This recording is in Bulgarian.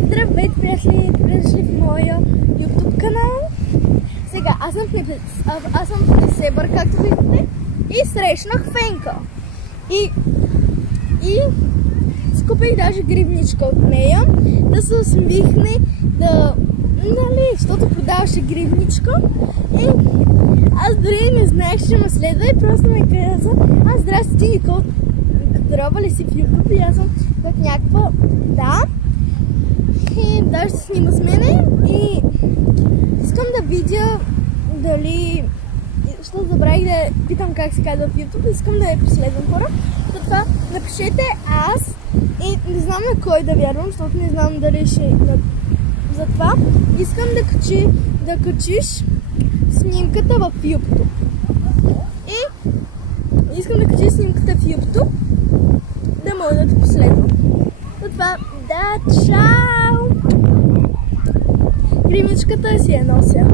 Здравейте, приятели! Добре дошли в моя YouTube канал. Сега, аз съм в Несебър, както виждате, и срещнах Фенка. И скупих даже гривничка от нея, да се усмихне, защото продаваше гривничка. И аз дори не знаех, че ме следва и просто ми каза: здрасти, ти Никол, здравя ли си в YouTube? И аз съм като някаква, да. И даже се снима с мене и искам да видя дали, защото забравих да питам как се казва в YouTube, искам да я последвам хора. Затова напишете аз и не знам на кой да вярвам, защото не знам дали ще... Затова искам да качиш снимката в YouTube. И искам да качиш снимката в YouTube, да мога да те последвам. Затова, да, чао! Гривничката си я нося.